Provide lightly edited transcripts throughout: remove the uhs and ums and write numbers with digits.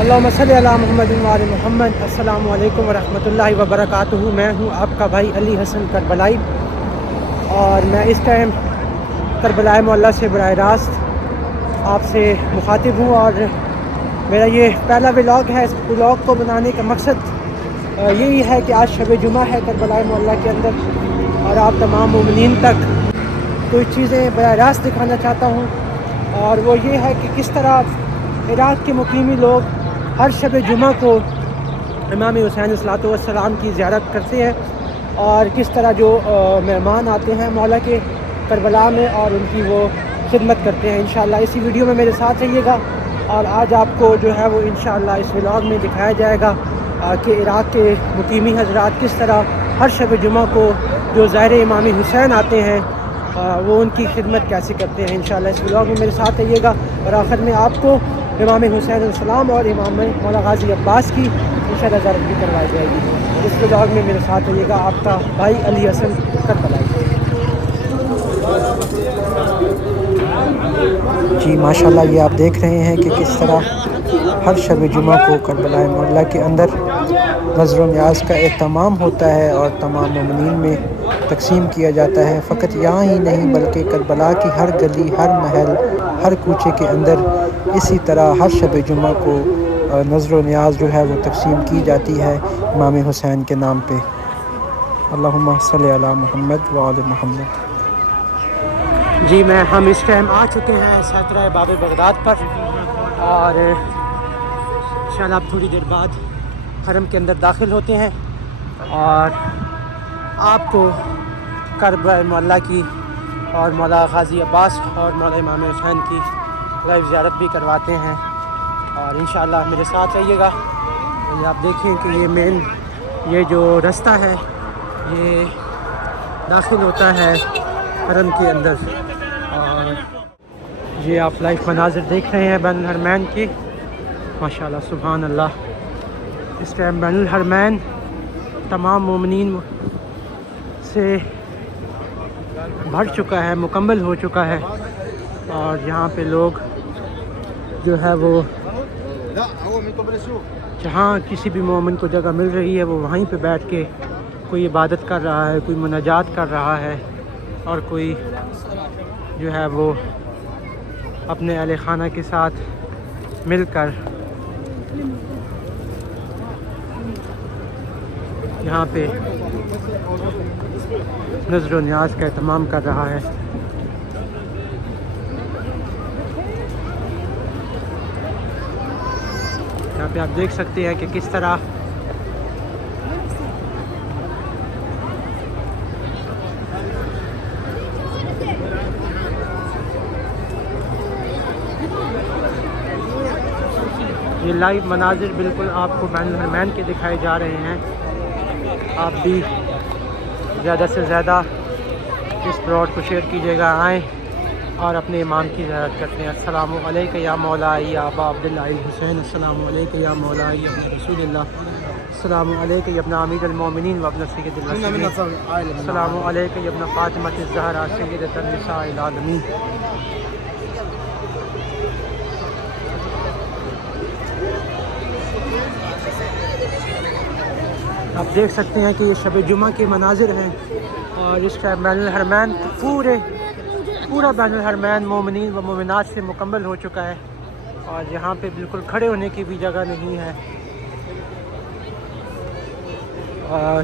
اللہم صلی علی محمد و آل محمد۔ السلام علیکم ورحمۃ اللہ وبرکاتہ۔ میں ہوں آپ کا بھائی علی حسن کربلائی، اور میں اس ٹائم کربلائی معلیٰ سے براہ راست آپ سے مخاطب ہوں، اور میرا یہ پہلا ولاگ ہے۔ اس ولاگ کو بنانے کا مقصد یہی ہے کہ آج شب جمعہ ہے کربلائی معلیٰ کے اندر، اور آپ تمام مومنین تک کچھ چیزیں براہ راست دکھانا چاہتا ہوں، اور وہ یہ ہے کہ کس طرح عراق کے مقیمی لوگ ہر شب جمعہ کو امام حسین صلوات والسلام کی زیارت کرتے ہیں، اور کس طرح جو مہمان آتے ہیں مولا کے کربلا میں اور ان کی وہ خدمت کرتے ہیں۔ انشاءاللہ اسی ویڈیو میں میرے ساتھ رہیے گا، اور آج آپ کو جو ہے وہ انشاءاللہ اس ولاگ میں دکھایا جائے گا کہ عراق کے مقیمی حضرات کس طرح ہر شب جمعہ کو جو زائر امام حسین آتے ہیں وہ ان کی خدمت کیسے کرتے ہیں۔ انشاءاللہ اس ولاگ میں میرے ساتھ رہیے گا، اور آخر میں آپ کو امام حسین علیہ السلام اور امام مولا غازی عباس کی انشاءاللہ زیارت بھی کروائی جائے گی۔ اس ولاگ میں میرے ساتھ رہیے گا، آپ کا بھائی علی حسن کربلائی۔ جی ماشاءاللہ، یہ آپ دیکھ رہے ہیں کہ کس طرح ہر شب جمعہ کو کربلائی معلیٰ کے اندر نظر و نیاز کا اہتمام ہوتا ہے اور تمام مومنین میں تقسیم کیا جاتا ہے۔ فقط یہاں ہی نہیں بلکہ کربلا کی ہر گلی، ہر محل، ہر کوچے کے اندر اسی طرح ہر شب جمعہ کو نظر و نیاز جو ہے وہ تقسیم کی جاتی ہے امام حسین کے نام پہ۔ اللہم صلی علی محمد و آل محمد۔ جی ہم اس ٹائم آ چکے ہیں ساترہ باب بغداد پر، اور انشاءاللہ اب تھوڑی دیر بعد حرم کے اندر داخل ہوتے ہیں، اور آپ کو کربلائی معلیٰ کی اور مولا غازی عباس اور مولا امام حسین کی لائیو زیارت بھی کرواتے ہیں، اور انشاءاللہ میرے ساتھ رہیے گا۔ یہ آپ دیکھیں کہ یہ جو رستہ ہے یہ داخل ہوتا ہے حرم کے اندر، اور یہ آپ لائیو مناظر دیکھ رہے ہیں بین الحرمین کی۔ ماشاءاللہ سبحان اللہ، اس ٹائم بین الحرمین تمام مومنین سے بھر چکا ہے، مکمل ہو چکا ہے، اور یہاں پہ لوگ جو ہے وہ جہاں کسی بھی مومن کو جگہ مل رہی ہے وہ وہیں پہ بیٹھ کے کوئی عبادت کر رہا ہے، کوئی مناجات کر رہا ہے، اور کوئی جو ہے وہ اپنے اہل خانہ کے ساتھ مل کر یہاں پہ نظر و نیاز کا اہتمام کر رہا ہے۔ یہاں پہ آپ دیکھ سکتے ہیں کہ کس طرح یہ لائیو مناظر بالکل آپ کو بین الحرمین کے دکھائے جا رہے ہیں۔ آپ بھی زیادہ سے زیادہ اس پلاٹ کو شیئر کیجیے گا، آئیں اور اپنے امام کی زیارت کرتے ہیں۔ السلام علیکم یا مولائی یا ابا عبداللہ الحسین، السلام علیکم یا مولائی یا ابن رسول اللہ، السلام علیکم یا ابن امیر المومنین و ابن سید المرسلین، السلام علیکم یا ابن فاطمہ الزہرا سیدۃ النساء العالمین۔ آپ دیکھ سکتے ہیں کہ یہ شب جمعہ کے مناظر ہیں، اور اس ٹائم بین الحرمین پورا بین الحرمین مومنین و مومنات سے مکمل ہو چکا ہے، اور یہاں پہ بالکل کھڑے ہونے کی بھی جگہ نہیں ہے، اور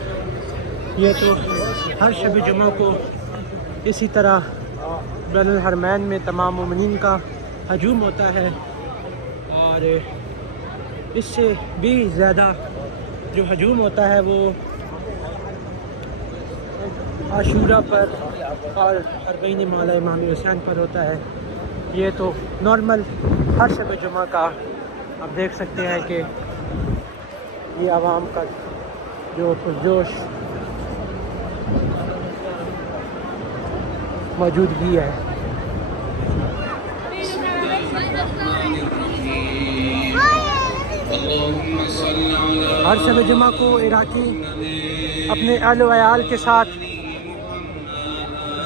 یہ تو ہر شب جمعہ کو اسی طرح بین الحرمین میں تمام مومنین کا ہجوم ہوتا ہے، اور اس سے بھی زیادہ جو ہجوم ہوتا ہے وہ عاشورہ پر اور اربعین مولا امام حسین پر ہوتا ہے۔ یہ تو نارمل ہر شب جمعہ کا آپ دیکھ سکتے ہیں کہ یہ عوام کا جو پرجوش موجودگی ہے۔ ہر شب جمعہ کو عراقی اپنے اہل و عیال کے ساتھ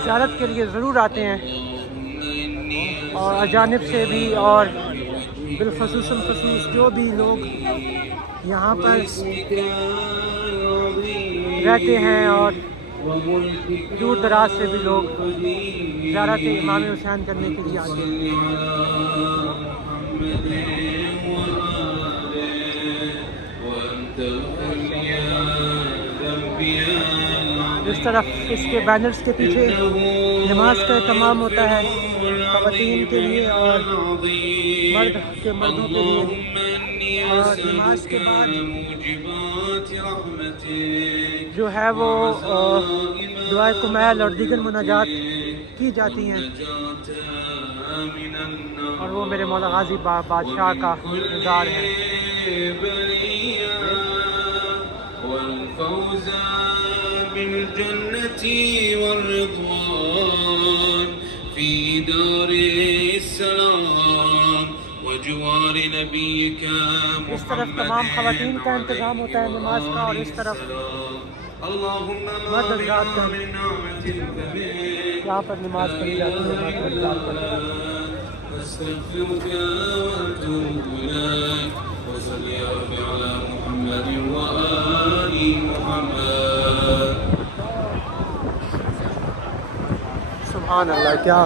زیارت کے لیے ضرور آتے ہیں، اور اجانب سے بھی اور بالخصوص خصوص جو بھی لوگ یہاں پر رہتے ہیں اور دور دراز سے بھی لوگ زیارت امام حسین کرنے کے لیے آتے ہیں۔ اس طرف اس کے بینرز کے پیچھے نماز کا اہتمام ہوتا ہے خواتین کے لیے اور مردوں کے لیے، اور نماز کے بعد جو ہے وہ دعائے کمیل اور دیگر مناجات کی جاتی ہیں، اور وہ میرے مولا غازی بادشاہ کا مزار ہے۔ والفوز بالجنة والرضوان في دار السلام وجوار نبيك محمد۔ اس طرف تمام خواتین کا انتظام ہوتا ہے نماز کا، اور اس طرف مرد حضرات کا یہاں پر نماز پڑھی جاتی ہے۔ استغفرك واتوب اليك وصل يا رب على محمد وآل محمد۔ سبحان اللہ، کیا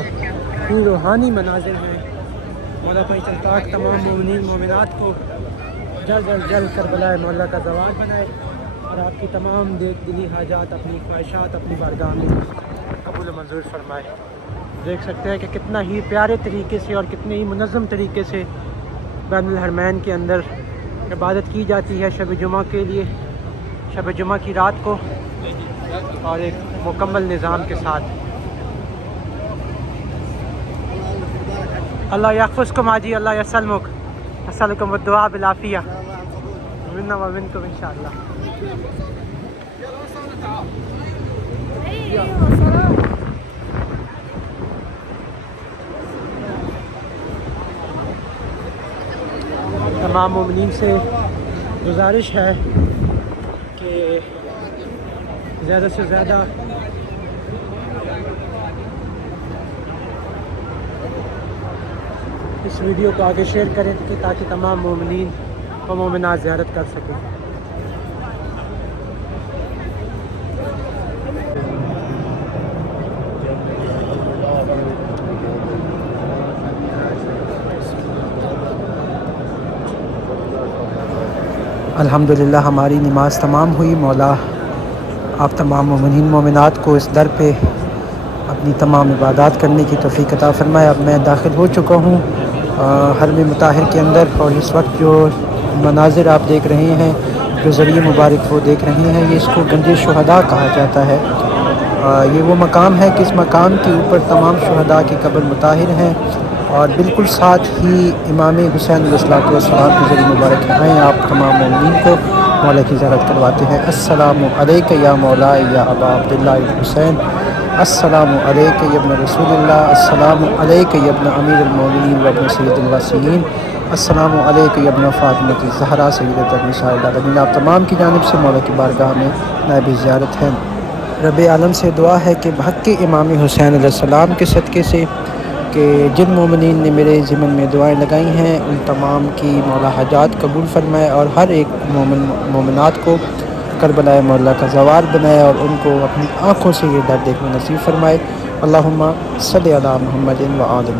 روحانی مناظر ہیں۔ مولا پاک چلتاک تمام مومنین مومنات کو جلد از جلد کربلا مولا کا زوال بنائے، اور آپ کی تمام دلی حاجات، اپنی خواہشات اپنی بارگاہ میں قبول و منظور فرمائے۔ دیکھ سکتے ہیں کہ کتنا ہی پیارے طریقے سے اور کتنے ہی منظم طریقے سے بین الحرمین کے اندر عبادت کی جاتی ہے شب جمعہ کے لیے، شب جمعہ کی رات کو، اور ایک مکمل نظام کے ساتھ۔ اللہ یحفظکم حاجی، اللہ یسلمک، اسألکم الدعاء بالعافیہ منا ومنکم انشاءاللہ۔ تمام مومنین سے گزارش ہے کہ زیادہ سے زیادہ اس ویڈیو کو آگے شیئر کریں تاکہ تمام مومنین و مومنات زیارت کر سکیں۔ الحمدللہ ہماری نماز تمام ہوئی۔ مولا آپ تمام مومنین مومنات کو اس در پہ اپنی تمام عبادات کرنے کی توفیق عطا فرمائے۔ اب میں داخل ہو چکا ہوں حرم مطہر کے اندر، اور اس وقت جو مناظر آپ دیکھ رہے ہیں، جو ذریعہ مبارک وہ دیکھ رہے ہیں، یہ اس کو گنج شہداء کہا جاتا ہے۔ یہ وہ مقام ہے کہ اس مقام کے اوپر تمام شہداء کی قبر مطہر ہیں، اور بالکل ساتھ ہی امام حسین علیہ السلام کی ذریعہ مبارک ہیں۔ آپ تمام مومنین کو مولا کی زیارت کرواتے ہیں۔ السلام علیکہ یا مولا یا ابا عبداللہ الحسین، السلام علیکہ یا ابن رسول اللہ، السلام علیکہ یا ابن امیر المومنین و ابن سید الواسیین، السلام علیکہ یا ابن فاطمہ الزہرا سیدۃ النساء العالمین۔ آپ تمام کی جانب سے مولا کی بارگاہ میں نائب زیارت ہے۔ رب عالم سے دعا ہے کہ بحق امام حسین علیہ السلام کے صدقے سے کہ جن مومنین نے میرے ضمن میں دعائیں لگائی ہیں، ان تمام کی مولا حاجات قبول فرمائے، اور ہر ایک مومنات کو کربلا مولا کا زوال بنائے، اور ان کو اپنی آنکھوں سے یہ در دیکھنا نصیب فرمائے۔ اللہم صلی علی محمد و آل